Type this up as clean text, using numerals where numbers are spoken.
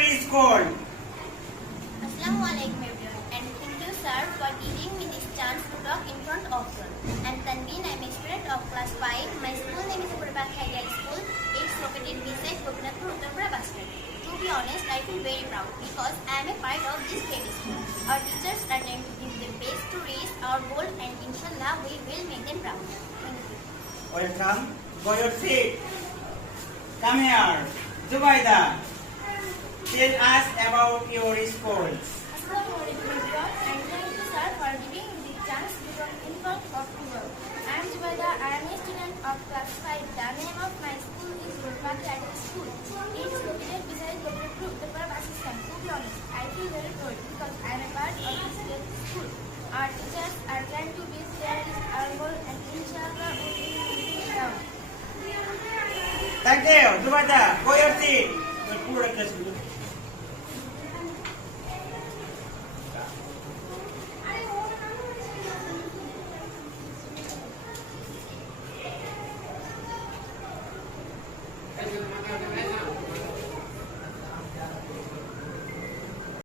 your school? Assalamualaikum everyone, and thank you sir for giving me this chance to talk in front of you. I'm Tanveen, I'm a student of class 5. My school name is Purba Khairia School. It's located beside Gopinathpur, Uttarpura bus stand. To be honest, I feel very proud because I am a part of this great school. Our teachers are trying to give their best to reach our goal, and inshallah we will make them proud. Thank you. Welcome. Go your seat. Come here. Zubaida, tell us about your school. Assalamualaikum everyone, and thank you sir for giving me the chance to talk in front of you. I am Jubaida. I am a student of class 5. The name of my school is Purba Khairia School. It is located beside Gopinathpur, Uttarpura bus stand. To be honest, I feel very proud because I am a part of this great school. Our teachers are trying to reach their goal, and inshallah we will make them proud. Thank you, Zubaida. Go your seat.